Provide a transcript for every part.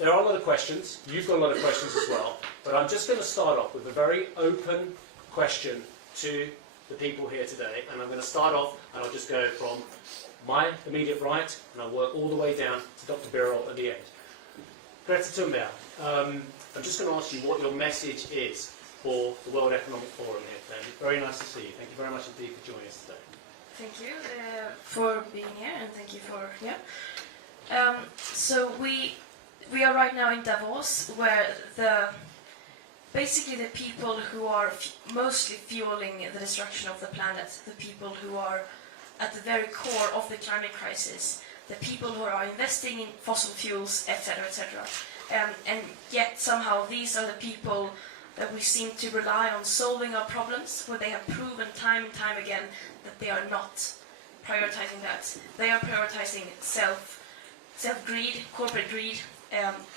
there are a lot of questions. You've got a lot of questions as well. But I'm just going to start off with a very open question to the people here today. And I'm going to start off, and I'll just go from my immediate right, and I'll work all the way down to Dr. Birol at the end. Greta Thunberg, I'm just going to ask you what your message is for the World Economic Forum here today. Very nice to see you. Thank you very much indeed for joining us today. Thank you for being here, and thank you for So we are right now in Davos, where basically the people who are mostly fueling the destruction of the planet, the people who are at the very core of the climate crisis, the people who are investing in fossil fuels, etc., etc. And yet somehow these are the people that we seem to rely on solving our problems, where they have proven time and time again that they are not prioritizing that. They are prioritizing self-greed, corporate greed,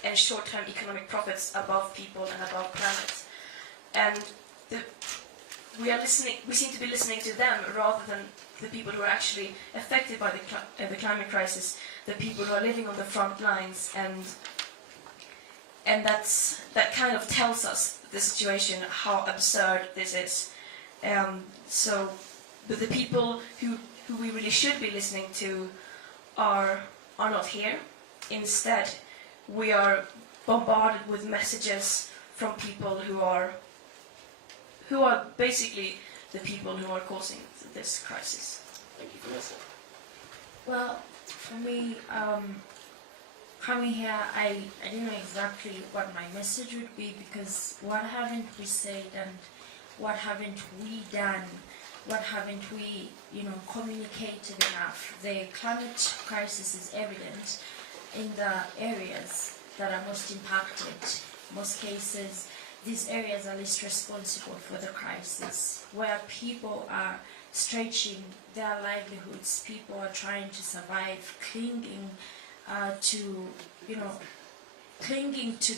and short-term economic profits above people and above planet. And we seem to be listening to them rather than the people who are actually affected by the climate crisis, the people who are living on the front lines, and that kind of tells us the situation, how absurd this is. But the people who we really should be listening to are not here. Instead, we are bombarded with messages from people who are basically the people who are causing this crisis. Thank you, Vanessa. Well, for me, coming here, I didn't know exactly what my message would be, because what haven't we said and what haven't we done? What haven't we, communicated enough? The climate crisis is evident in the areas that are most impacted. Most cases, these areas are least responsible for the crisis, where people are stretching their livelihoods, people are trying to survive, clinging to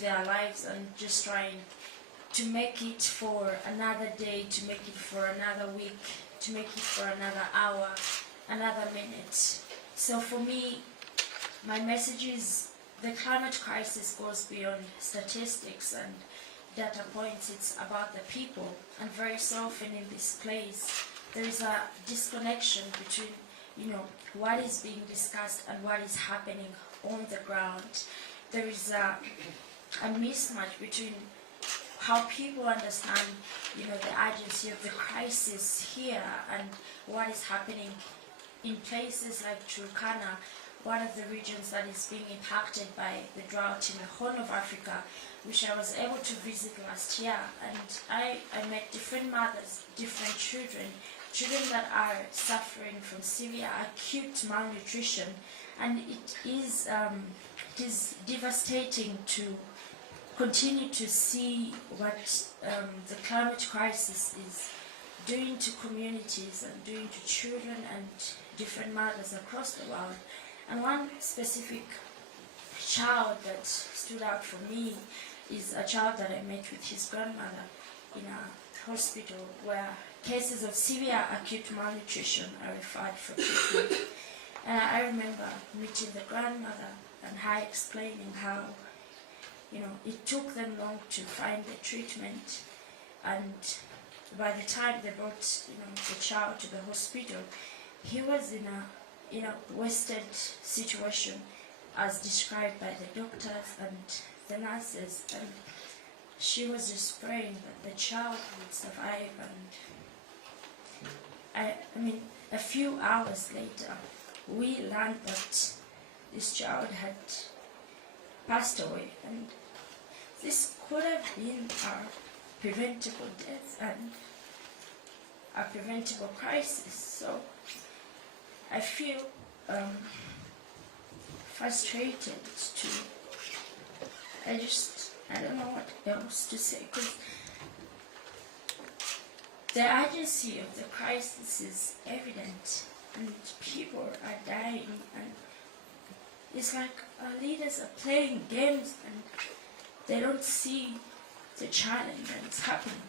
their lives and just trying to make it for another day, to make it for another week, to make it for another hour, another minute. So for me, my message is the climate crisis goes beyond statistics and data points. It's about the people. And very so often in this place, there is a disconnection between, what is being discussed and what is happening on the ground. There is a mismatch between how people understand, the urgency of the crisis here and what is happening in places like Turkana, one of the regions that is being impacted by the drought in the Horn of Africa, which I was able to visit last year. And I met different mothers, different children that are suffering from severe acute malnutrition. And it is devastating to continue to see what the climate crisis is doing to communities and doing to children and different mothers across the world. And one specific child that stood out for me is a child that I met with his grandmother in a hospital where cases of severe acute malnutrition are referred for treatment. And I remember meeting the grandmother and her explaining how, it took them long to find the treatment, and by the time they brought, the child to the hospital, he was in a wasted situation as described by the doctors and the nurses, and she was just praying that the child would survive. And a few hours later, we learned that this child had passed away, and this could have been a preventable death and a preventable crisis. So I feel frustrated too. I don't know what else to say, because the urgency of the crisis is evident and people are dying, and it's like our leaders are playing games and they don't see the challenge that's happening.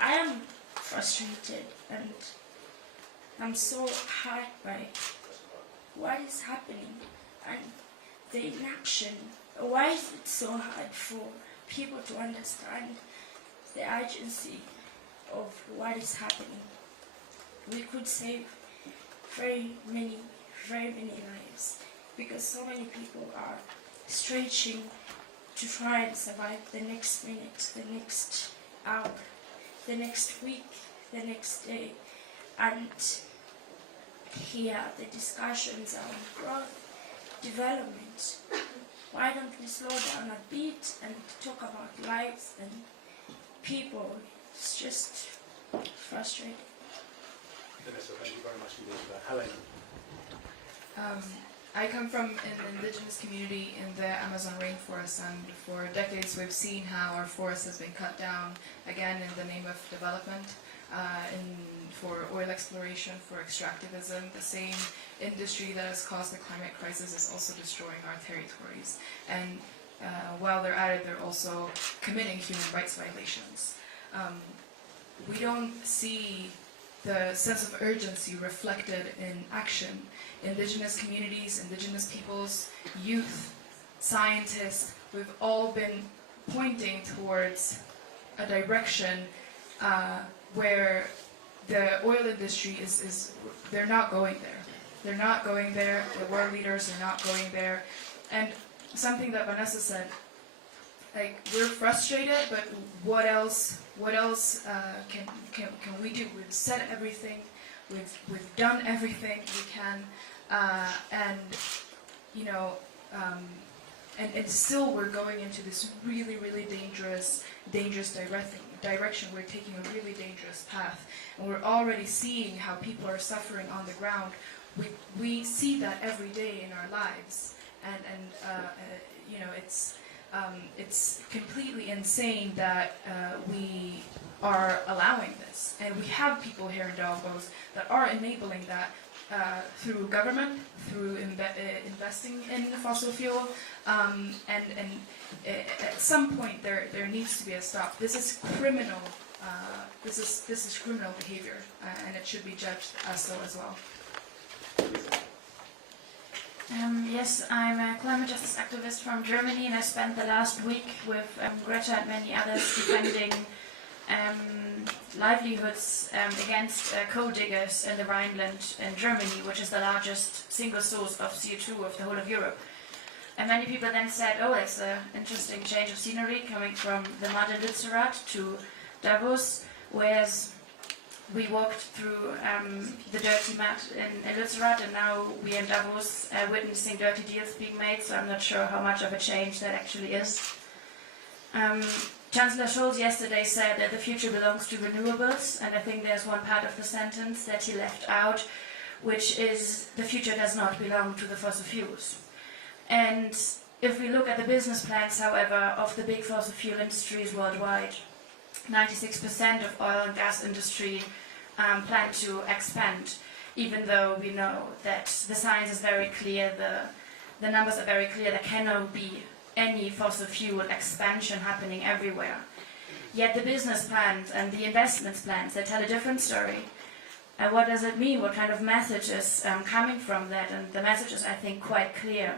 I am frustrated and I'm so hurt by what is happening and the inaction why is it so hard for people to understand the urgency of what is happening? We could save very many lives, because so many people are stretching to try and survive the next minute, the next hour, the next week, the next day. And here the discussions are on growth, development. Why don't we slow down a bit and talk about lives and people? It's just frustrating. Vanessa, thank you very much indeed for that. Helena. I come from an indigenous community in the Amazon rainforest, and for decades we've seen how our forest has been cut down, again in the name of development, for oil exploration, for extractivism. The same industry that has caused the climate crisis is also destroying our territories. And while they're at it, they're also committing human rights violations. We don't see the sense of urgency reflected in action. Indigenous communities, indigenous peoples, youth, scientists, we've all been pointing towards a direction where the oil industry they're not going there. They're not going there, the world leaders are not going there. And something that Vanessa said, like, we're frustrated, but what else can we do? We've said everything, we've done everything we can, and you know, and still we're going into this really dangerous direction. We're taking a really dangerous path, and we're already seeing how people are suffering on the ground. We see that every day in our lives, and you know, it's completely insane that we are allowing this, and we have people here in Davos that are enabling that through government, through investing in fossil fuel, and at some point there needs to be a stop. This is criminal. This is criminal behavior, and it should be judged as so as well. Yes, I'm a climate justice activist from Germany, and I spent the last week with Greta and many others defending livelihoods against coal diggers in the Rhineland in Germany, which is the largest single source of CO2 of the whole of Europe. And many people then said, oh, it's an interesting change of scenery coming from the mud in Lützerath to Davos, whereas we walked through the dirty mud in Lützerath, and now we in Davos witnessing dirty deals being made, so I'm not sure how much of a change that actually is. Chancellor Scholz yesterday said that the future belongs to renewables, and I think there's one part of the sentence that he left out, which is the future does not belong to the fossil fuels. And if we look at the business plans, however, of the big fossil fuel industries worldwide, 96% of oil and gas industry plan to expand, even though we know that the science is very clear, the numbers are very clear, there cannot be any fossil fuel expansion happening everywhere. Yet the business plans and the investment plans, they tell a different story. And what does it mean? What kind of message is coming from that? And the message is, I think, quite clear.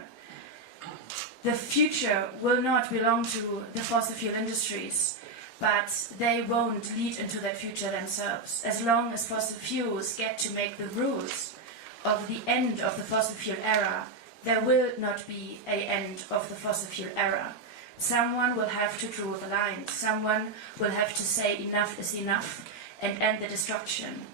The future will not belong to the fossil fuel industries, but they won't lead into that future themselves. As long as fossil fuels get to make the rules of the end of the fossil fuel era, there will not be an end of the fossil fuel era. Someone will have to draw the line. Someone will have to say enough is enough and end the destruction.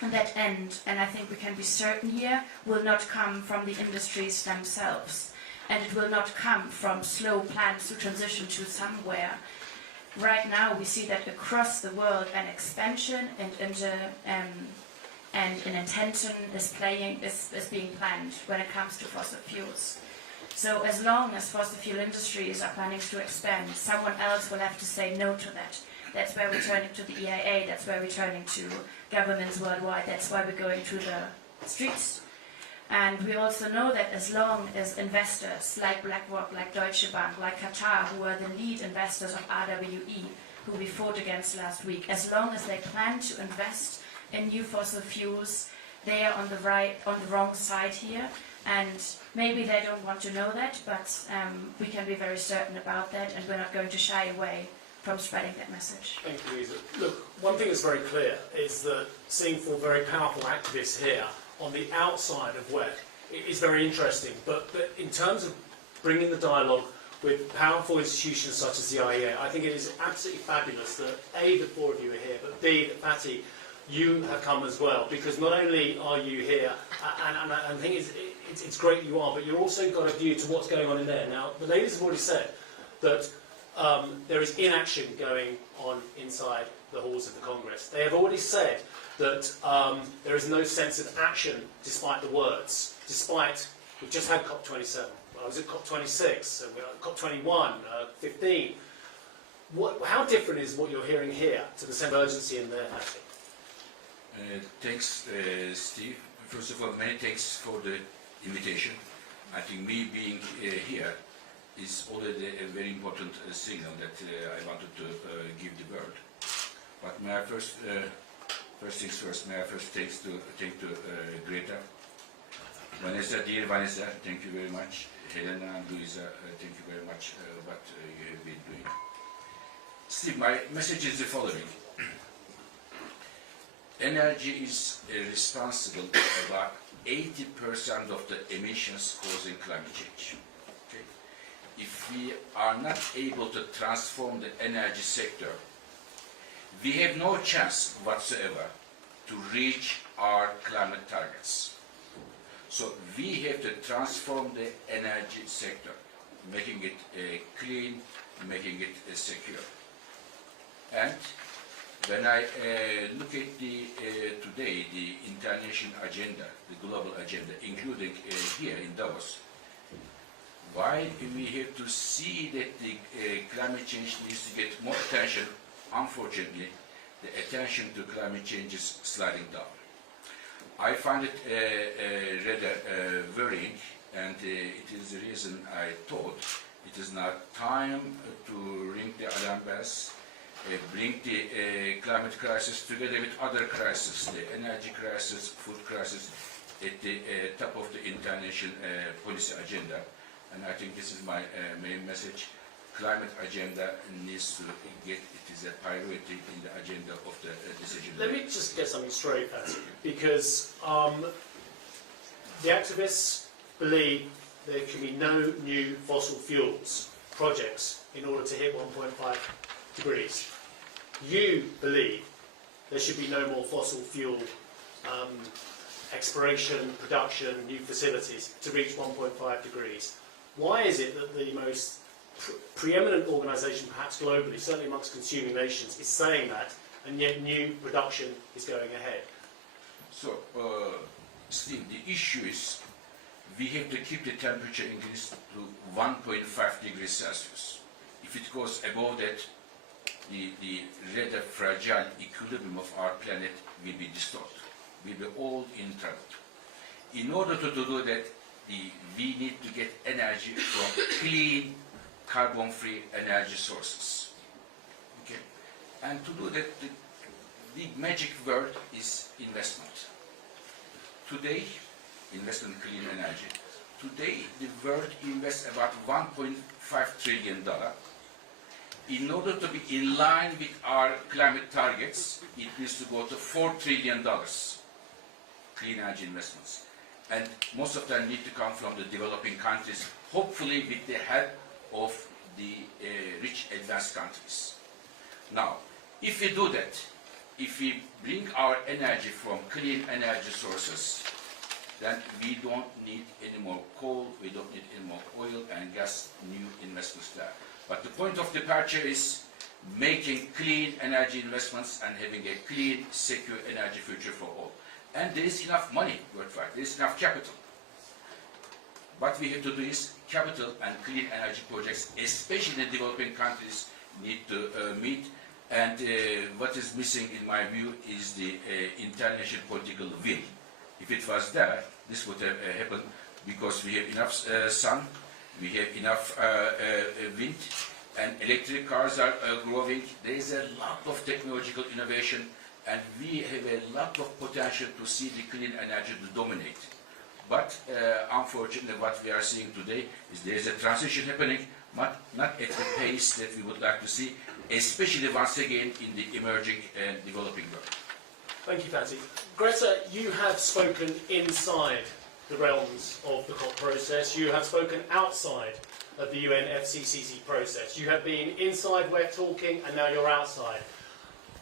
And that end, and I think we can be certain here, will not come from the industries themselves. And it will not come from slow plans to transition to somewhere. Right now we see that across the world an expansion and an intention is being planned when it comes to fossil fuels. So as long as fossil fuel industries are planning to expand, someone else will have to say no to that. That's why we're turning to the EIA, that's why we're turning to governments worldwide, that's why we're going to the streets. And we also know that as long as investors like BlackRock, like Deutsche Bank, like Qatar, who are the lead investors of RWE, who we fought against last week, as long as they plan to invest in new fossil fuels, they are on the wrong side here. And maybe they don't want to know that, but we can be very certain about that, and we're not going to shy away from spreading that message. Thank you, Luisa. Look, one thing that's very clear is that seeing four very powerful activists here on the outside of WEC is very interesting, but in terms of bringing the dialogue with powerful institutions such as the IEA, I think it is absolutely fabulous that A, the four of you are here, but B, that Fatih, you have come as well, because not only are you here, and I think it's great you are, but you've also got a view to what's going on in there. Now, the ladies have already said that there is inaction going on inside the halls of the Congress. They have already said that there is no sense of action despite the words, despite, we've just had COP27, I was at COP26, and we're at COP21, 15. How different is what you're hearing here to the sense of urgency in there, Fatih? Thanks, Steve. First of all, many thanks for the invitation. I think me being here is already a very important signal that I wanted to give the world. But may I first things first, may I first thank to Greta. Vanessa, dear Vanessa, thank you very much. Helena, Luisa, thank you very much what you have been doing. Steve, my message is the following. Energy is responsible for about 80% of the emissions causing climate change. Okay? If we are not able to transform the energy sector, we have no chance whatsoever to reach our climate targets. So we have to transform the energy sector, making it clean, making it secure. And when I look at today the international agenda, the global agenda, including here in Davos, why we have to see that the climate change needs to get more attention, unfortunately, the attention to climate change is sliding down. I find it rather worrying, and it is the reason I thought it is now time to ring the alarm bells, bring the climate crisis together with other crises, the energy crisis, food crisis, at the top of the international policy agenda. And I think this is my main message. Climate agenda needs to get, it is a priority in the agenda of the decision. Let me just get something straight, Fatih, because the activists believe there can be no new fossil fuels projects in order to hit 1.5 degrees. You believe there should be no more fossil fuel exploration, production, new facilities to reach 1.5 degrees. Why is it that the most preeminent organisation, perhaps globally, certainly amongst consuming nations, is saying that, and yet new production is going ahead? So, Steve, the issue is we have to keep the temperature increase to 1.5 degrees Celsius. If it goes above that, the rather fragile equilibrium of our planet will be distorted. We will be all in trouble. In order to do that, we need to get energy from clean, carbon-free energy sources. Okay? And to do that, the magic word is investment. Today, investment in clean energy. Today, the world invests about $1.5 trillion. In order to be in line with our climate targets, it needs to go to $4 trillion clean energy investments. And most of them need to come from the developing countries, hopefully with the help of the rich advanced countries. Now, if we do that, if we bring our energy from clean energy sources, then we don't need any more coal, we don't need any more oil and gas, new investments there. But the point of departure is making clean energy investments and having a clean, secure energy future for all. And there is enough money worldwide, there is enough capital. What we have to do is capital and clean energy projects, especially in the developing countries, need to meet. And what is missing, in my view, is the international political will. If it was there, this would have happened because we have enough sun, we have enough wind, and electric cars are growing. There is a lot of technological innovation, and we have a lot of potential to see the clean energy to dominate. But unfortunately, what we are seeing today is there is a transition happening, but not at the pace that we would like to see, especially once again in the emerging and developing world. Thank you, Fatih. Greta, you have spoken inside the realms of the COP process. You have spoken outside of the UNFCCC process. You have been inside where talking, and now you're outside.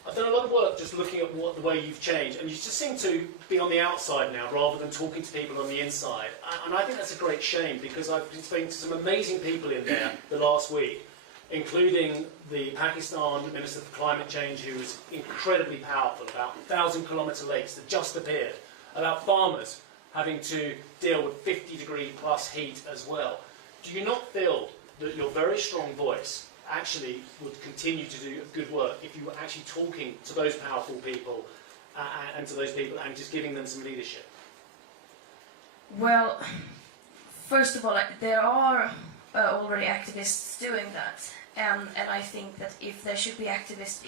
I've done a lot of work just looking at the way you've changed, and you just seem to be on the outside now rather than talking to people on the inside. And I think that's a great shame, because I've been speaking to some amazing people in there the last week, including the Pakistan Minister for Climate Change, who was incredibly powerful, about 1,000-kilometre lakes that just appeared, about farmers having to deal with 50-degree plus heat as well. Do you not feel that your very strong voice actually would continue to do good work if you were actually talking to those powerful people and to those people and just giving them some leadership? Well, first of all, there are already activists doing that, and I think that if there should be activists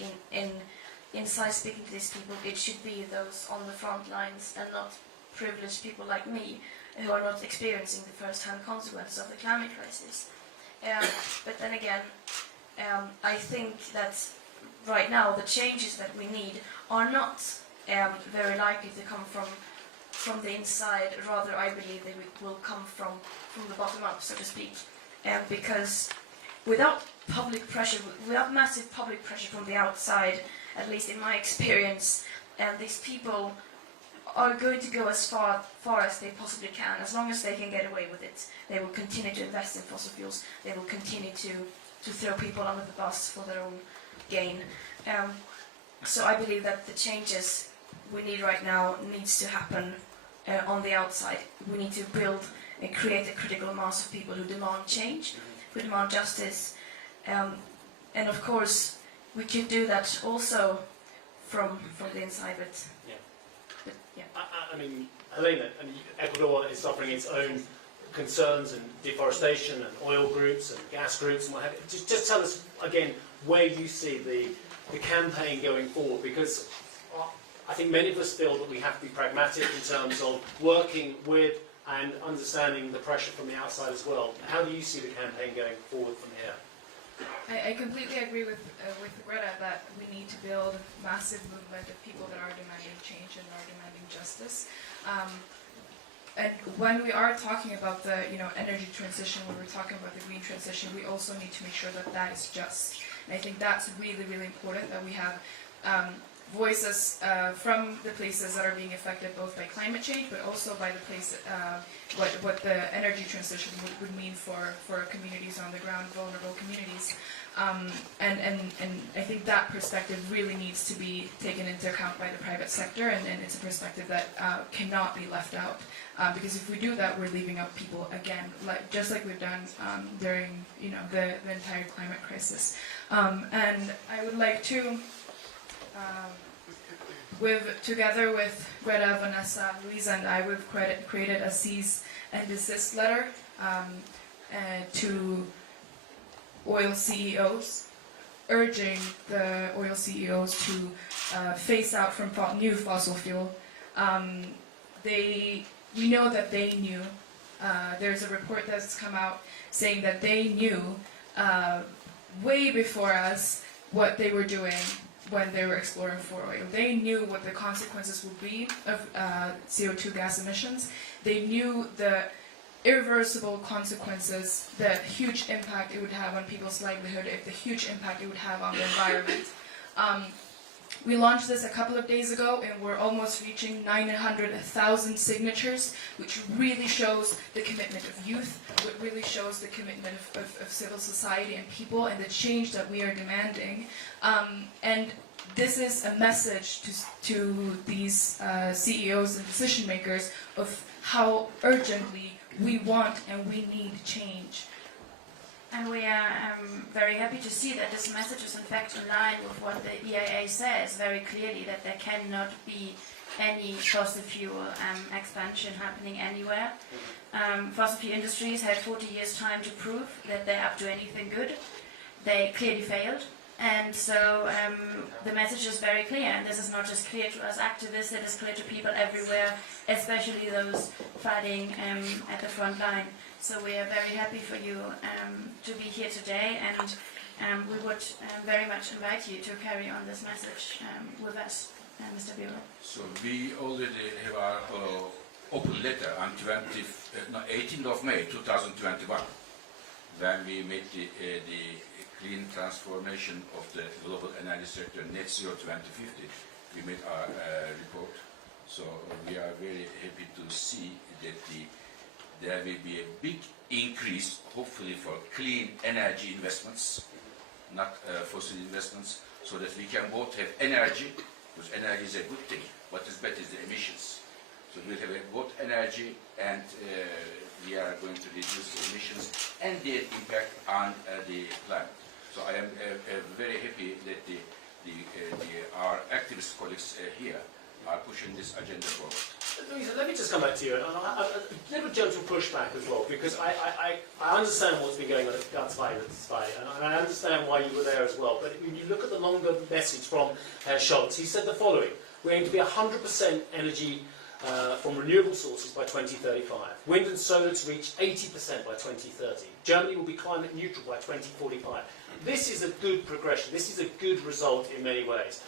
inside speaking to these people, it should be those on the front lines and not privileged people like me who are not experiencing the first-hand consequences of the climate crisis. But then again, I think that right now the changes that we need are not very likely to come from the inside. Rather, I believe they will come from the bottom up, so to speak. Because without public pressure, without massive public pressure from the outside, at least in my experience, these people are going to go as far as they possibly can. As long as they can get away with it, they will continue to invest in fossil fuels. They will continue to throw people under the bus for their own gain. So I believe that the changes we need right now needs to happen on the outside. We need to build and create a critical mass of people who demand change, who demand justice. And of course, we can do that also from the inside. But yeah. I mean, Helena, Ecuador is suffering its own concerns and deforestation and oil groups and gas groups and what have you. Just tell us again where you see the campaign going forward, because I think many of us feel that we have to be pragmatic in terms of working with and understanding the pressure from the outside as well. How do you see the campaign going forward from here? I completely agree with Greta that we need to build massive movement of people that are demanding change and are demanding justice. And when we are talking about the energy transition, when we're talking about the green transition, we also need to make sure that that is just. And I think that's really, really important, that we have voices from the places that are being affected both by climate change, but also by the place what the energy transition would mean for communities on the ground, vulnerable communities. And I think that perspective really needs to be taken into account by the private sector, and it's a perspective that cannot be left out. Because if we do that, we're leaving out people again, just like we've done during the entire climate crisis. And I would like to, together with Greta, Vanessa, Luisa, and I, we've created a cease and desist letter to oil CEOs, urging the oil CEOs to phase out from new fossil fuel. We know that they knew. There's a report that's come out saying that they knew way before us what they were doing when they were exploring for oil. They knew what the consequences would be of CO2 gas emissions. They knew the irreversible consequences, the huge impact it would have on people's livelihood, the huge impact it would have on the environment. We launched this a couple of days ago, and we're almost reaching 900,000 signatures, which really shows the commitment of youth, which really shows the commitment of civil society and people, and the change that we are demanding. And this is a message to these CEOs and decision makers of how urgently we want and we need change. And we are very happy to see that this message is in fact in line with what the EIA says very clearly, that there cannot be any fossil fuel expansion happening anywhere. Fossil fuel industries had 40 years time to prove that they're up to anything good. They clearly failed. And so the message is very clear, and this is not just clear to us activists, it is clear to people everywhere, especially those fighting at the front line. So we are very happy for you to be here today, and we would very much invite you to carry on this message with us, Mr. Birol. So we already have our open letter on 18th of May 2021, when we made the clean transformation of the global energy sector, net zero 2050. We made our report. So we are very happy to see that there will be a big increase, hopefully, for clean energy investments, not fossil investments, so that we can both have energy, because energy is a good thing. What is better is the emissions. So we'll have both energy, and we are going to reduce the emissions and their impact on the climate. So I am very happy that our activist colleagues here are pushing this agenda forward. Luisa, let me just come back to you. And a little gentle pushback as well, because I understand what's been going on at Gatsby, and I understand why you were there as well. But when you look at the longer message from Scholz, he said the following: we're going to be 100% energy from renewable sources by 2035. Wind and solar to reach 80% by 2030. Germany will be climate neutral by 2045. This is a good progression. This is a good result in many ways.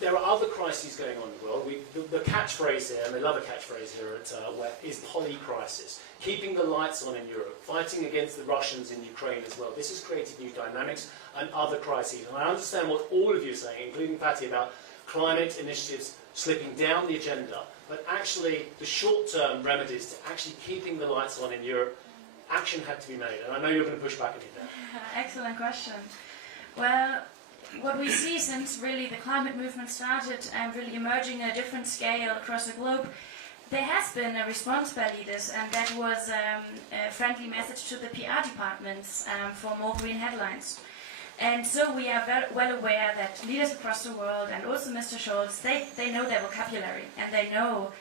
There are other crises going on in the world. The catchphrase here, and they love a catchphrase here at WEF, is polycrisis. Keeping the lights on in Europe, fighting against the Russians in Ukraine as well. This has created new dynamics and other crises. And I understand what all of you are saying, including Fatih, about climate initiatives slipping down the agenda, but actually the short-term remedies to actually keeping the lights on in Europe, action had to be made. And I know you're going to push back at me there. Excellent question. Well, what we see since really the climate movement started and really emerging at a different scale across the globe, there has been a response by leaders, and that was a friendly message to the PR departments for more green headlines. And so we are well aware that leaders across the world, and also Mr. Scholz, they know their vocabulary, and they know,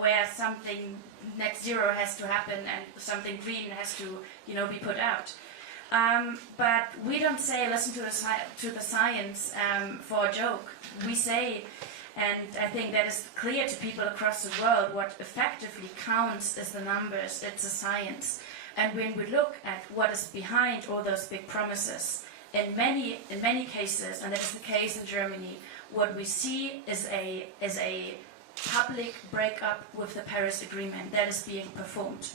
where something net zero has to happen and something green has to, be put out. But we don't say listen to the science for a joke. We say, and I think that is clear to people across the world, what effectively counts is the numbers, it's the science. And when we look at what is behind all those big promises, in many cases, and that is the case in Germany, what we see is a public breakup with the Paris Agreement that is being performed.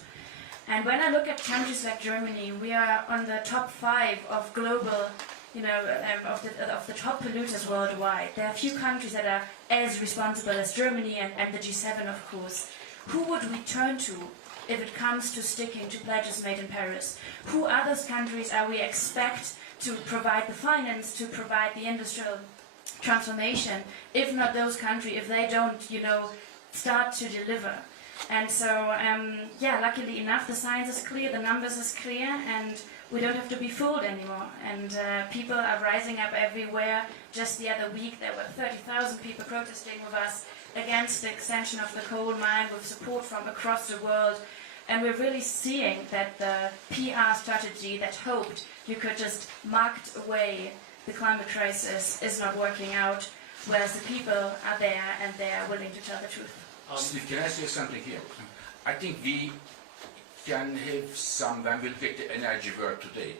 And when I look at countries like Germany, we are on the top 5 of global, of the top polluters worldwide. There are a few countries that are as responsible as Germany and the G7, of course. Who would we turn to if it comes to sticking to pledges made in Paris? Who are those countries we expect to provide the finance, to provide the industrial transformation, if not those countries, if they don't, start to deliver? And so, luckily enough, the science is clear, the numbers is clear, and we don't have to be fooled anymore. And people are rising up everywhere. Just the other week, there were 30,000 people protesting with us against the extension of the coal mine, with support from across the world. And we're really seeing that the PR strategy that hoped you could just market away the climate crisis is not working out, whereas the people are there and they are willing to tell the truth. Steve, can I say something here? I think we can have some, when we look at the energy world today,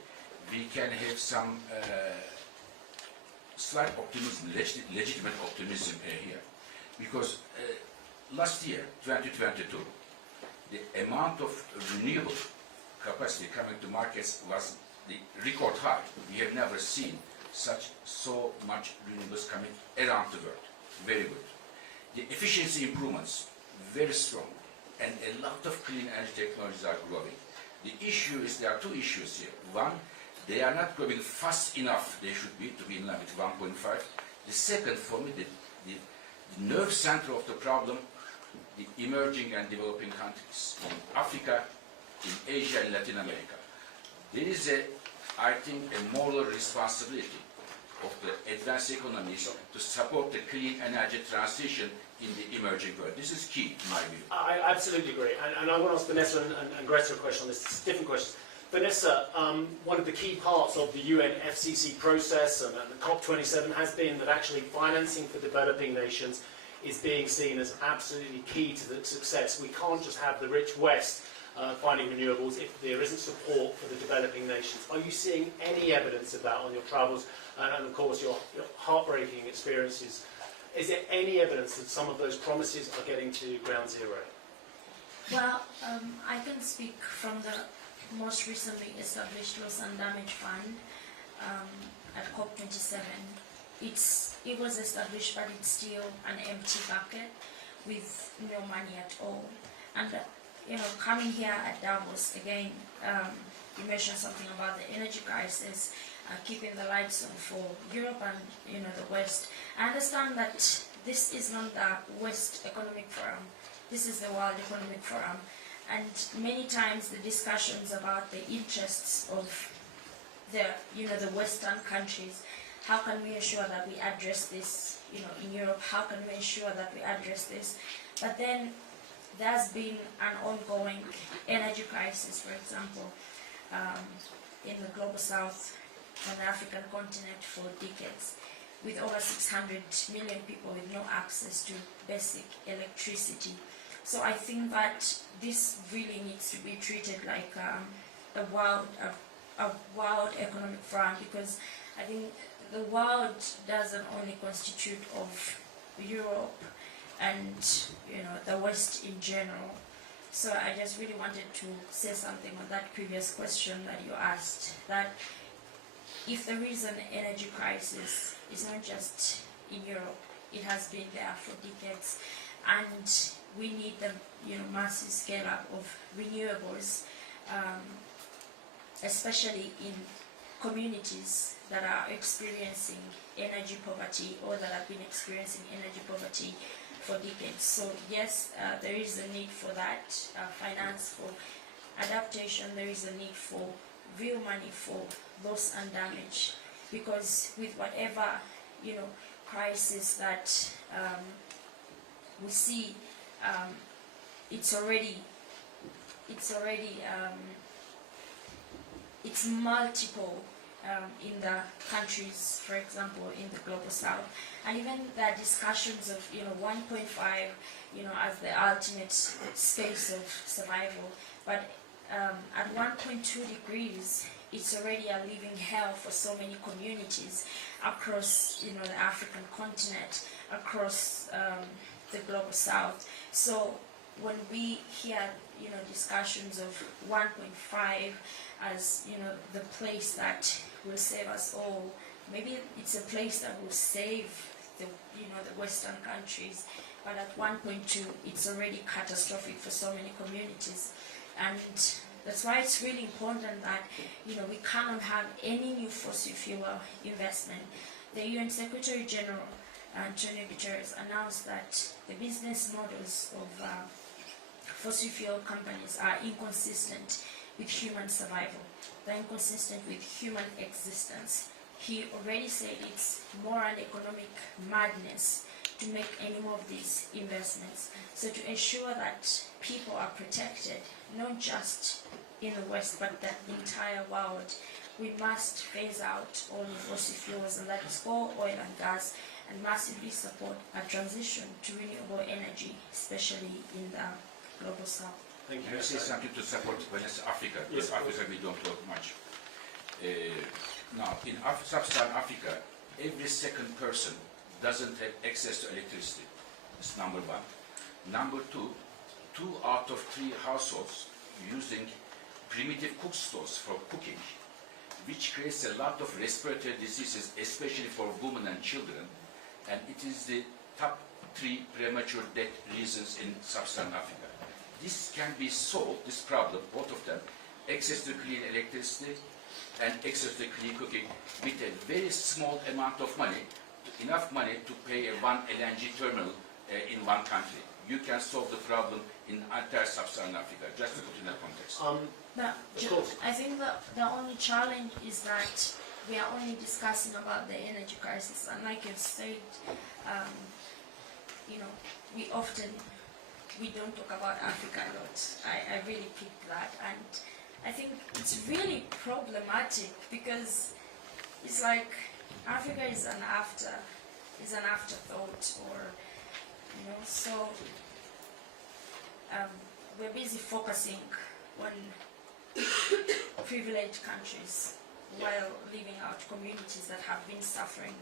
we can have some slight optimism, legitimate optimism here. Because last year, 2022, the amount of renewable capacity coming to markets was the record high. We have never seen so much renewables coming around the world. Very good. The efficiency improvements, very strong, and a lot of clean energy technologies are growing. The issue is, there are two issues here. One, they are not growing fast enough, they should be, to be in line with 1.5. The second, for me, the nerve center of the problem, the emerging and developing countries in Africa, in Asia, and Latin America. There is I think, a moral responsibility of the advanced economies to support the clean energy transition in the emerging world. This is key, in my view. I absolutely agree. And I want to ask Vanessa and Greta a question on this. It's different questions. Vanessa, one of the key parts of the UN FCC process and the COP27 has been that actually financing for developing nations is being seen as absolutely key to the success. We can't just have the rich West finding renewables if there isn't support for the developing nations. Are you seeing any evidence of that on your travels and of course your heartbreaking experiences? Is there any evidence that some of those promises are getting to ground zero? Well, I can speak from the most recently established Loss and Damage Fund at COP27. It was established, but it's still an empty bucket with no money at all. And coming here at Davos again, you mentioned something about the energy crisis, keeping the lights on for Europe and the West. I understand that this is not the West Economic Forum. This is the World Economic Forum. And many times the discussions about the interests of the Western countries, how can we ensure that we address this, in Europe, how can we ensure that we address this? But then there's been an ongoing energy crisis, for example, in the global south, on the African continent for decades, with over 600 million people with no access to basic electricity. So I think that this really needs to be treated like a world economic forum, because I think the world doesn't only constitute of Europe and the West in general. So I just really wanted to say something on that previous question that you asked, that if there is an energy crisis, it's not just in Europe, it has been there for decades, and we need the massive scale up of renewables, especially in communities that are experiencing energy poverty or that have been experiencing energy poverty for decades. So yes, there is a need for that finance for adaptation. There is a need for real money for loss and damage, because with whatever crisis that we see, it's multiple in the countries, for example, in the global south, and even the discussions of 1.5 as the ultimate space of survival, but at 1.2 degrees it's already a living hell for so many communities across the African continent, across the global south. So when we hear discussions of 1.5 as the place that will save us all, maybe it's a place that will save the Western countries, but at 1.2 it's already catastrophic for so many communities. And that's why it's really important that we cannot have any new fossil fuel investment. The UN Secretary General Antonio Guterres announced that the business models of fossil fuel companies are inconsistent with human survival. They're inconsistent with human existence. He already said it's more an economic madness to make any more of these investments. So to ensure that people are protected, not just in the West, but the entire world, we must phase out all the fossil fuels, and that is coal, oil and gas, and massively support a transition to renewable energy, especially in the global south. Thank Can I say something to support Vanessa Africa? Yes, Because Africa we don't talk much. Now, in sub-Saharan Africa, every second person doesn't have access to electricity. That's number one. Number two, 2 out of 3 households using primitive cook stoves for cooking, which creates a lot of respiratory diseases, especially for women and children, and it is the top 3 premature death reasons in sub-Saharan Africa. This can be solved, this problem, both of them, access to clean electricity and access to clean cooking, with a very small amount of money, enough money to pay a 1 LNG terminal in one country. You can solve the problem in entire sub-Saharan Africa, just to put in that context. I think the only challenge is that we are only discussing about the energy crisis, and like you've said, we don't talk about Africa a lot. I really picked that, and I think it's really problematic because it's like Africa is an afterthought, or so we're busy focusing on privileged countries while leaving out communities that have been suffering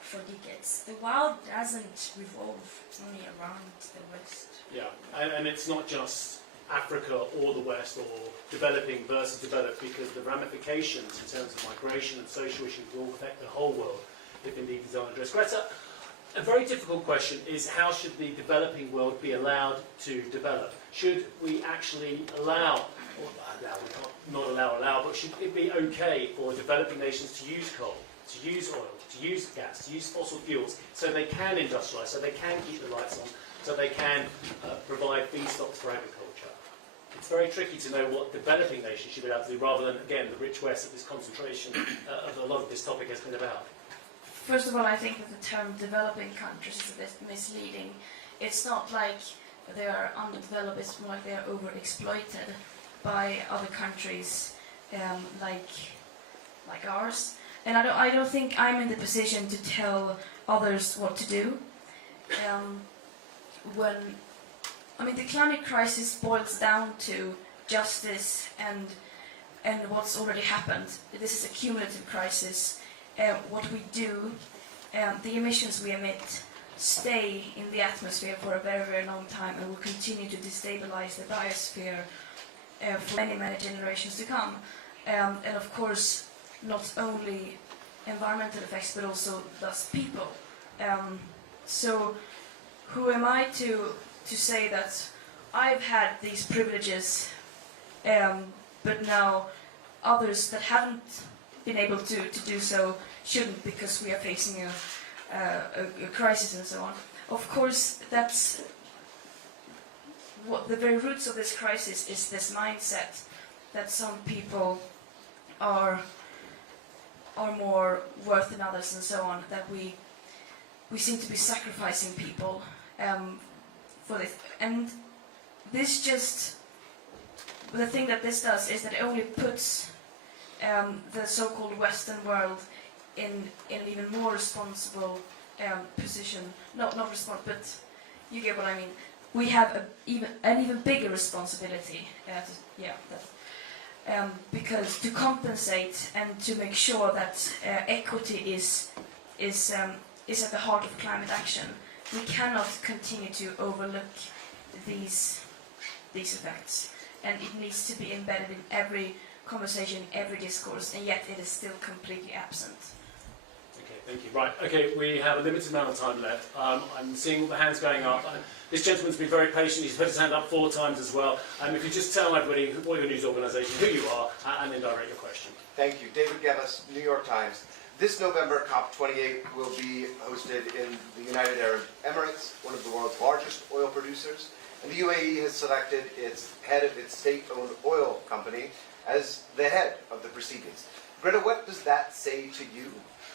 for decades. The world doesn't revolve only around the West. Yeah, and it's not just Africa or the West or developing versus developed, because the ramifications in terms of migration and social issues will affect the whole world if indeed these aren't addressed. Greta, a very difficult question is, how should the developing world be allowed to develop? Should we actually allow, but should it be okay for developing nations to use coal, to use oil, to use gas, to use fossil fuels, so they can industrialise, so they can keep the lights on, so they can provide feedstocks for agriculture? It's very tricky to know what developing nations should be able to do, rather than, again, the rich West that this concentration of a lot of this topic has been about. First of all, I think that the term developing countries is a bit misleading. It's not like they are underdeveloped, it's more like they are overexploited by other countries like ours. And I don't think I'm in the position to tell others what to do. The climate crisis boils down to justice and what's already happened. This is a cumulative crisis. What we do, the emissions we emit, stay in the atmosphere for a very, very long time and will continue to destabilize the biosphere for many, many generations to come. And of course, not only environmental effects, but also thus people. So who am I to say that I've had these privileges, but now others that haven't been able to do so shouldn't, because we are facing a crisis and so on. Of course, that's what the very roots of this crisis is, this mindset that some people are more worth than others and so on, that we seem to be sacrificing people for this. And this just, the thing that this does is that it only puts the so-called Western world in an even more responsible position. Not responsible, but you get what I mean. We have an even bigger responsibility. Because to compensate and to make sure that equity is at the heart of climate action, we cannot continue to overlook these effects, and it needs to be embedded in every conversation, every discourse, and yet it is still completely absent. Okay, thank you. Right, okay, we have a limited amount of time left. I'm seeing all the hands going up. This gentleman's been very patient. He's put his hand up 4 times as well. If you just tell everybody what your news organisation, who you are, and then direct your question. Thank you. David Geddes, New York Times. This November, COP28 will be hosted in the United Arab Emirates, one of the world's largest oil producers. And the UAE has selected its head of its state-owned oil company as the head of the proceedings. Greta, what does that say to you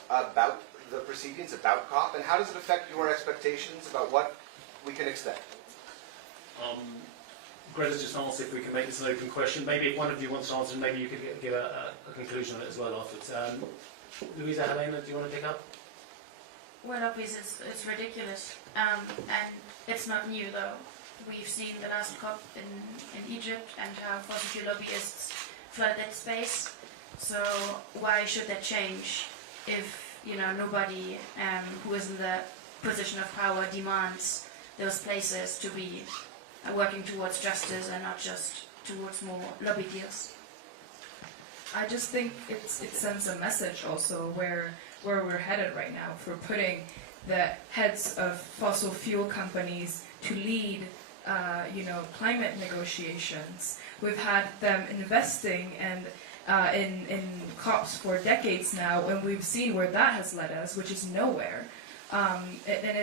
about the proceedings, about COP, and how does it affect your expectations about what we can expect? Greta's just asked if we can make this an open question. Maybe if one of you wants to answer, maybe you could give a conclusion on it as well afterwards. Luisa, Helena, do you want to pick up? Well, obviously it's ridiculous, and it's not new though. We've seen the last COP in Egypt and how fossil fuel lobbyists flooded that space. So why should that change if nobody who is in the position of power demands those places to be working towards justice and not just towards more lobby deals? I just think it sends a message also where we're headed right now, for putting the heads of fossil fuel companies to lead climate negotiations. We've had them investing and in COPs for decades now, and we've seen where that has led us, which is nowhere.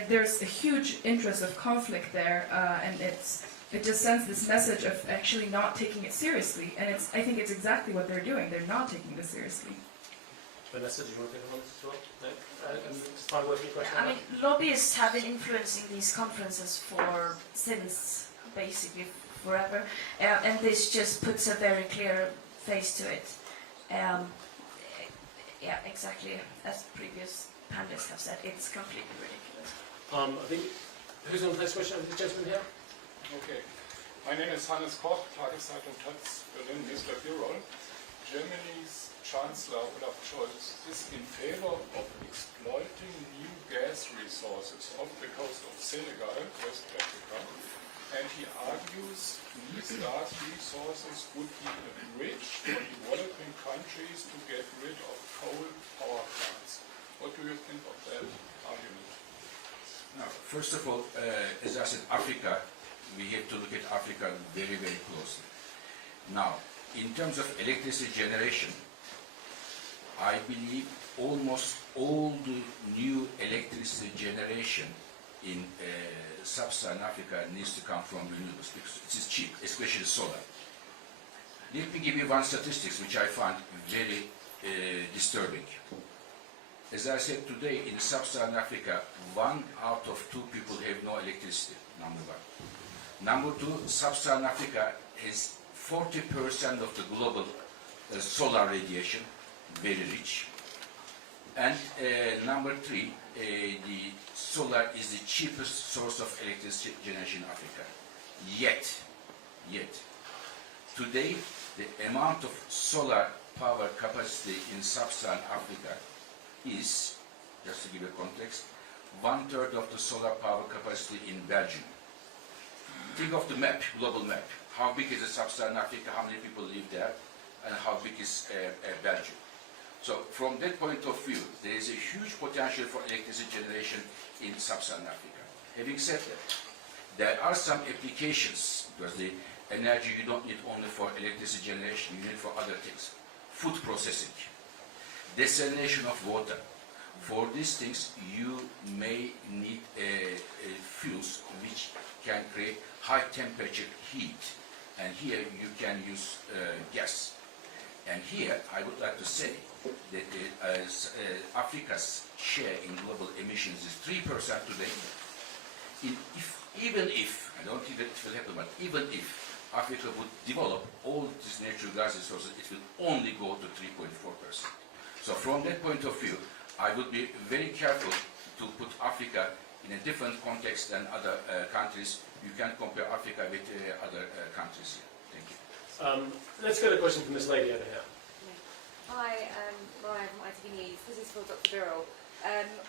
There's a huge interest of conflict there, and it just sends this message of actually not taking it seriously. And I think it's exactly what they're doing. They're not taking this seriously. Vanessa, do you want to take on this as well? No? Just final word for your question. Lobbyists have been influencing these conferences since basically forever, and this just puts a very clear face to it. Yeah, exactly as previous panelists have said, it's completely ridiculous. I think, who's on the next question? The gentleman here? Okay. My name is Hannes Koch, Tageszeitung Taz, Berlin, Mr. Birol. Germany's Chancellor Olaf Scholz is in favor of exploiting new gas resources off the coast of Senegal, West Africa, and he argues these gas resources would be a bridge for developing countries to get rid of coal power plants. What do you think of that argument? Now, first of all, as I said, Africa, we have to look at Africa very, very closely. Now, in terms of electricity generation, I believe almost all the new electricity generation in sub-Saharan Africa needs to come from renewables because it is cheap, especially solar. Let me give you one statistics which I find very disturbing. As I said today, in sub-Saharan Africa, 1 out of 2 people have no electricity, number one. Number two, sub-Saharan Africa has 40% of the global solar radiation, very rich. And number three, the solar is the cheapest source of electricity generation in Africa. Yet, today, the amount of solar power capacity in sub-Saharan Africa is, just to give a context, 1/3 of the solar power capacity in Belgium. Think of the map, global map. How big is sub-Saharan Africa, how many people live there, and how big is Belgium. So from that point of view, there is a huge potential for electricity generation in sub-Saharan Africa. Having said that, there are some applications, because the energy you don't need only for electricity generation, you need for other things. Food processing, desalination of water. For these things, you may need fuels which can create high temperature heat. And here you can use gas. And here I would like to say that Africa's share in global emissions is 3% today. Even if, I don't think that it will happen, but even if Africa would develop all these natural gas resources, it will only go to 3.4%. So from that point of view, I would be very careful to put Africa in a different context than other countries. You can't compare Africa with other countries here. Thank you. Let's get a question from this lady over here. Hi, Mariah from ITV News. This is for Dr. Birol.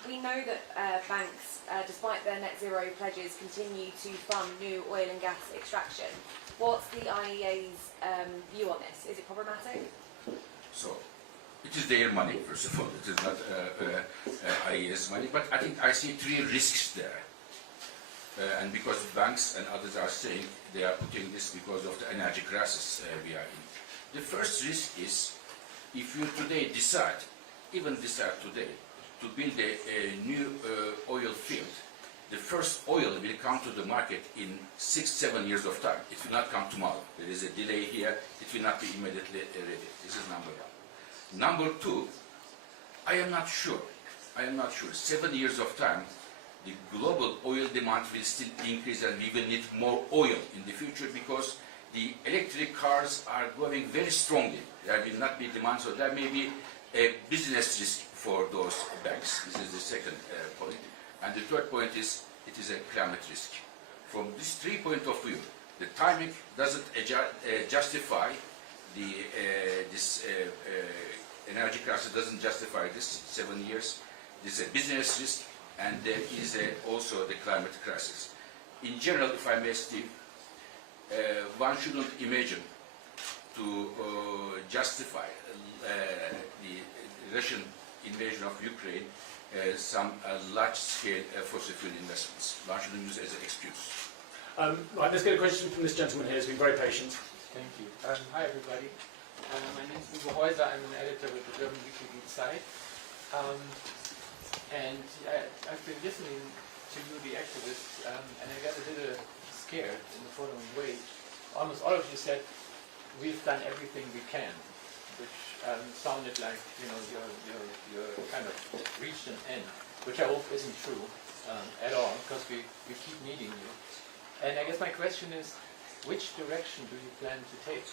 We know that banks, despite their net zero pledges, continue to fund new oil and gas extraction. What's the IEA's view on this? Is it problematic? So, it is their money, first of all. It is not IEA's money. But I think I see 3 risks there. And because banks and others are saying they are putting this because of the energy crisis we are in. The first risk is if you today decide, even decide today, to build a new oil field, the first oil will come to the market in 6-7 years of time. It will not come tomorrow. There is a delay here. It will not be immediately ready. This is number one. Number two, I am not sure. 7 years of time, the global oil demand will still increase and we will need more oil in the future because the electric cars are growing very strongly. There will not be demand, so there may be a business risk for those banks. This is the second point. And the third point is, it is a climate risk. From this 3 point of view, the timing doesn't justify this energy crisis doesn't justify this 7 years. This is a business risk, and there is also the climate crisis. In general, if I may, Steve, one shouldn't imagine to justify the Russian invasion of Ukraine some large-scale fossil fuel investments. One shouldn't use it as an excuse. Right, let's get a question from this gentleman here who's been very patient. Thank you. Hi, everybody. My name is Uwe Häuser. I'm an editor with the German weekly site. I've been listening to you, the activists, and I got a little scared in the following way. Almost all of you said, we've done everything we can, which sounded like, you're kind of reached an end, which I hope isn't true at all, because we keep needing you. And I guess my question is, which direction do you plan to take?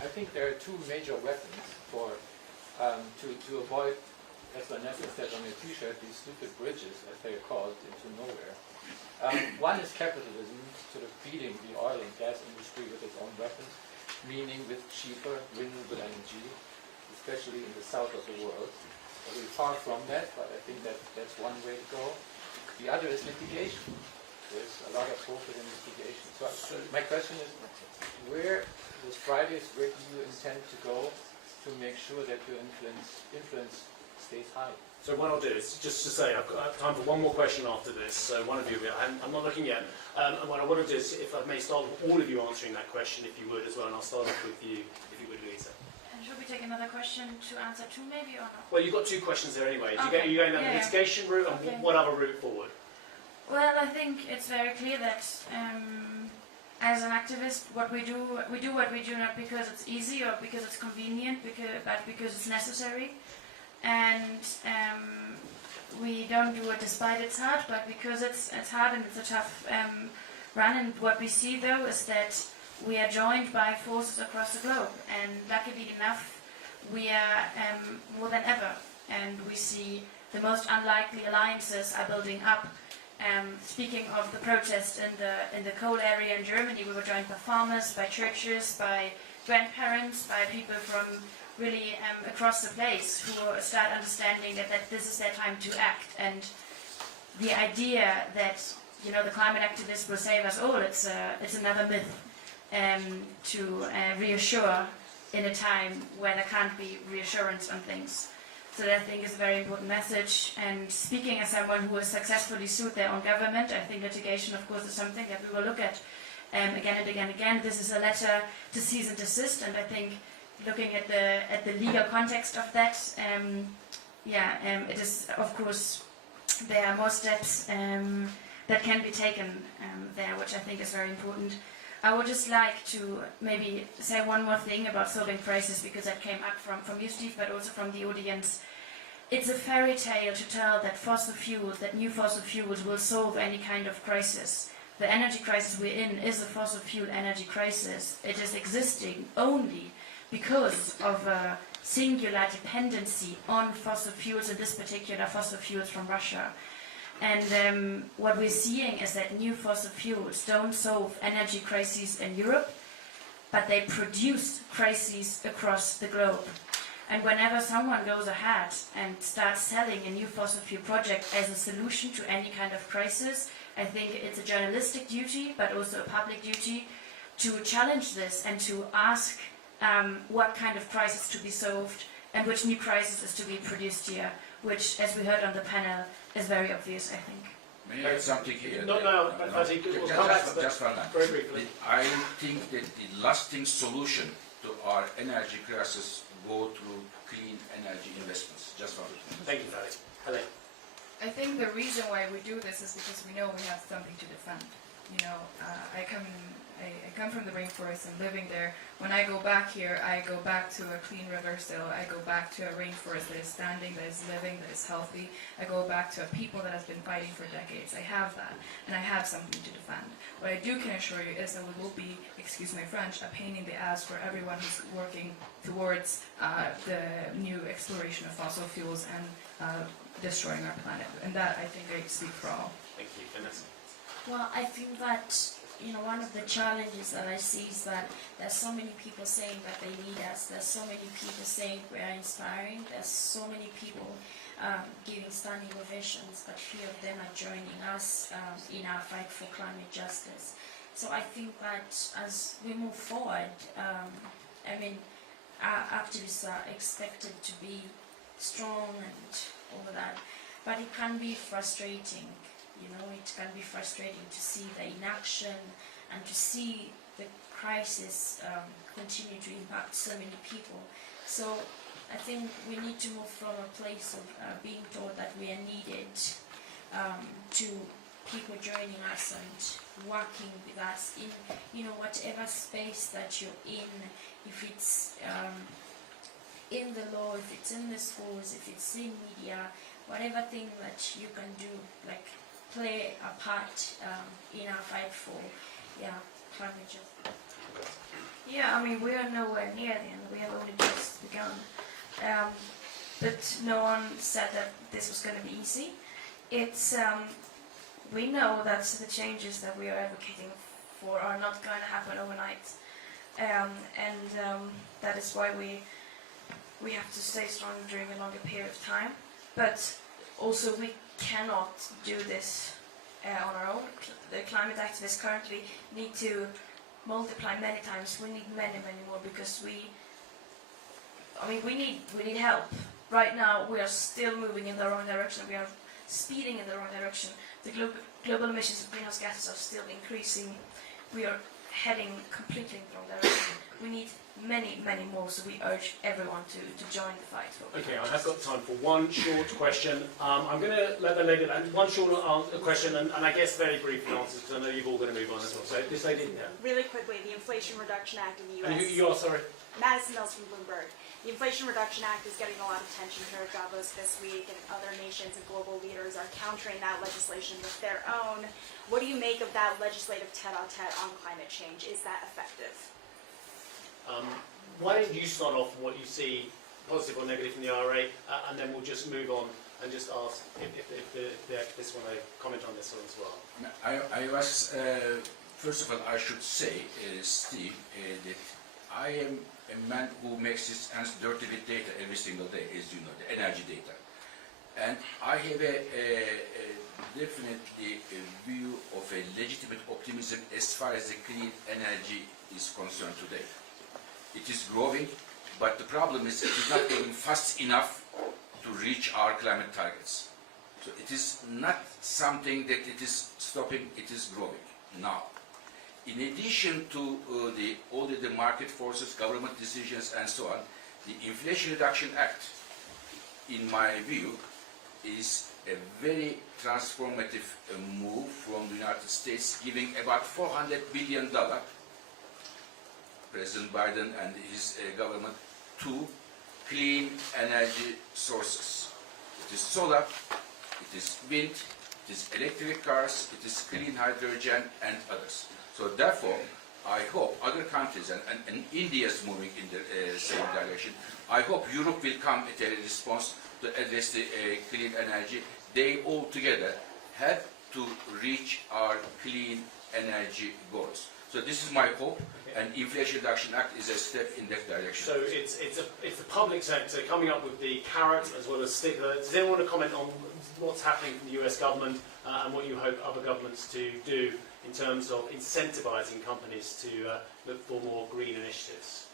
I think there are two major weapons for to avoid, as Vanessa said on her T-shirt, these stupid bridges, as they are called, into nowhere. One is capitalism, sort of feeding the oil and gas industry with its own weapons, meaning with cheaper renewable energy, especially in the south of the world. We're far from that, but I think that's one way to go. The other is litigation. There's a lot of focus in litigation. So my question is, where this Fridays, where do you intend to go to make sure that your influence stays high? So what I'll do is just to say, I've got time for one more question after this. So one of you, I'm not looking yet. And what I want to do is, if I may start with all of you answering that question, if you would as well, and I'll start off with you, if you would, Luisa. And should we take another question to answer too, maybe, or not? Well, you've got two questions there anyway. Okay. You going down the Yeah, yeah. litigation route, and Okay. what other route forward? Well, I think it's very clear that as an activist, what we do what we do not because it's easy or because it's convenient, but because it's necessary. And we don't do it despite it's hard, but because it's hard and it's a tough run. And what we see, though, is that we are joined by forces across the globe. And luckily enough, we are more than ever. And we see the most unlikely alliances are building up. Speaking of the protest in the coal area in Germany, we were joined by farmers, by churches, by grandparents, by people from really across the place who start understanding that this is their time to act. And the idea that the climate activists will save us all, it's another myth to reassure in a time where there can't be reassurance on things. So that, I think, is a very important message. And speaking as someone who has successfully sued their own government, I think litigation, of course, is something that we will look at again and again and again. This is a letter to cease and desist, and I think looking at the legal context of that, it is, of course, there are more steps that can be taken there, which I think is very important. I would just like to maybe say one more thing about solving crisis, because that came up from you, Steve, but also from the audience. It's a fairy tale to tell that new fossil fuels will solve any kind of crisis. The energy crisis we're in is a fossil fuel energy crisis. It is existing only because of a singular dependency on fossil fuels, in this particular fossil fuels from Russia. And what we're seeing is that new fossil fuels don't solve energy crises in Europe, but they produce crises across the globe. And whenever someone goes ahead and starts selling a new fossil fuel project as a solution to any kind of crisis, I think it's a journalistic duty, but also a public duty, to challenge this and to ask what kind of crisis to be solved and which new crisis is to be produced here, which, as we heard on the panel, is very obvious, I think. May I add something here? I think we'll come back to that just for that. very briefly. I think that the lasting solution to our energy crisis go through clean energy investments. Just for that. Thank you, Fatih. Helena. I think the reason why we do this is because we know we have something to defend. I come from the rainforest and living there. When I go back here, I go back to a clean river still. I go back to a rainforest that is standing, that is living, that is healthy. I go back to a people that has been fighting for decades. I have that, and I have something to defend. What I can assure you is that we will be, excuse my French, a pain in the ass for everyone who's working towards the new exploration of fossil fuels and destroying our planet. And that, I think, I speak for all. Thank you, Vanessa. Well, I think that one of the challenges that I see is that there's so many people saying that they need us. There's so many people saying we are inspiring. There's so many people giving stunning ovations, but few of them are joining us in our fight for climate justice. So I think that as we move forward, our activists are expected to be strong and all that, but it can be frustrating. It can be frustrating to see the inaction and to see the crisis continue to impact so many people. So I think we need to move from a place of being told that we are needed to people joining us and working with us in whatever space that you're in, if it's in the law, if it's in the schools, if it's in media, whatever thing that you can do, like play a part in our fight for climate justice. Yeah, I mean, we are nowhere near the end. We have only just begun. But no one said that this was going to be easy. It's we know that the changes that we are advocating for are not going to happen overnight, and that is why we have to stay strong during a longer period of time. But also, we cannot do this on our own. The climate activists currently need to multiply many times. We need many more because we need help. Right now we are still moving in the wrong direction. We are speeding in the wrong direction. The global emissions of greenhouse gases are still increasing. We are heading completely in the wrong direction. We need many more, so we urge everyone to join the fight. Okay, I have got time for one short question. I'm going to let the lady, and one short question, and I guess very briefly answers, because I know you've all got to move on as well. So this lady, yeah. Really quickly, the Inflation Reduction Act in the U.S. And you are, sorry? Madison Mills from Bloomberg. The Inflation Reduction Act is getting a lot of attention here at Davos this week, and other nations and global leaders are countering that legislation with their own. What do you make of that legislative tete-a-tete on climate change? Is that effective? Why don't you start off with what you see, positive or negative, from the IRA, and then we'll just move on and just ask if the activists want to comment on this one as well. I was, first of all, I should say, Steve, that I am a man who makes his hands dirty with data every single day, as you know, the energy data. And I have definitely a view of a legitimate optimism as far as the clean energy is concerned today. It is growing, but the problem is it is not growing fast enough to reach our climate targets. So it is not something that it is stopping, it is growing now. In addition to all the market forces, government decisions and so on, the Inflation Reduction Act, in my view, is a very transformative move from the United States, giving about $400 billion President Biden and his government to clean energy sources. It is solar, it is wind, it is electric cars, it is clean hydrogen and others. So therefore, I hope other countries, and India is moving in the same direction, I hope Europe will come at a response to address the clean energy. They all together have to reach our clean energy goals. So this is my hope, and Inflation Reduction Act is a step in that direction. So it's the public sector coming up with the carrot as well as stick. Does anyone want to comment on what's happening from the US government and what you hope other governments to do in terms of incentivising companies to look for more green initiatives?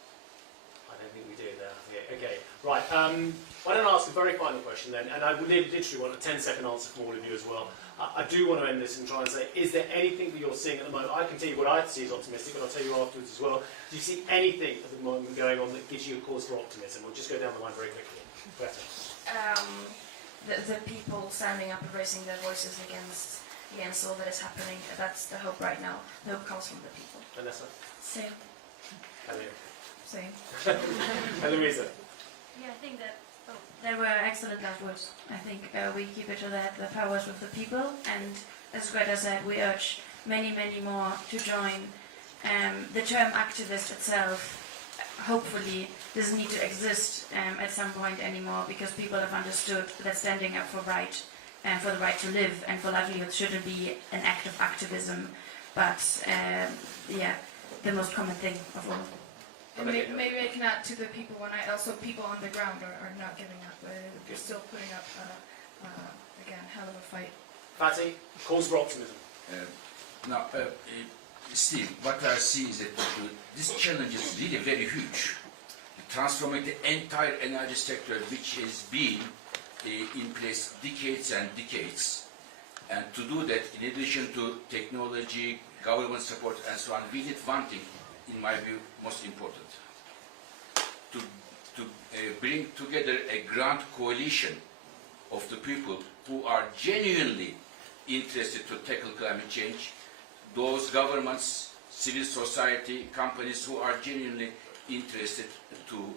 I don't think we do there. Yeah, okay, right. Why don't I ask a very final question then, and I literally want a 10-second answer from all of you as well. I do want to end this and try and say, is there anything that you're seeing at the moment? I can tell you what I see as optimistic, but I'll tell you afterwards as well. Do you see anything at the moment going on that gives you a cause for optimism? We'll just go down the line very quickly. Greta. The people standing up and raising their voices against all that is happening, that's the hope right now. The hope comes from the people. Vanessa? Same. Helena? Same. And Luisa? Yeah, I think that there were excellent last words. I think we keep it to that, the powers with the people, and as Greta said, we urge many more to join. The term activist itself hopefully doesn't need to exist at some point anymore, because people have understood that standing up for right and for the right to live and for livelihood shouldn't be an act of activism, but the most common thing of all. And maybe I can add to the people also people on the ground are not giving up. They're still putting up, again, hell of a fight. Fatih, cause for optimism. Now, Steve, what I see is that this challenge is really very huge. Transforming the entire energy sector, which has been in place decades and decades. And to do that, in addition to technology, government support and so on, we need one thing, in my view, most important. To bring together a grand coalition of the people who are genuinely interested to tackle climate change, those governments, civil society, companies who are genuinely interested to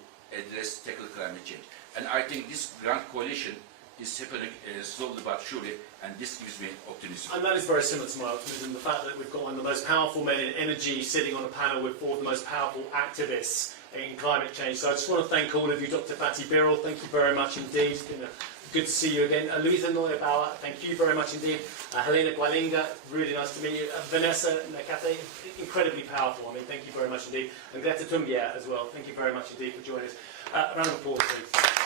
tackle climate change. And I think this grand coalition is happening slowly but surely, and this gives me optimism. And that is very similar to my optimism, the fact that we've got one of the most powerful men in energy sitting on a panel with four of the most powerful activists in climate change. So I just want to thank all of you. Dr. Fatih, Birol, thank you very much indeed. It's been good to see you again. Luisa Neubauer, thank you very much indeed. Helena Gualinga, really nice to meet you. Vanessa Nakate, incredibly powerful. I mean, thank you very much indeed. And Greta Thunberg as well. Thank you very much indeed for joining us. A round of applause, please.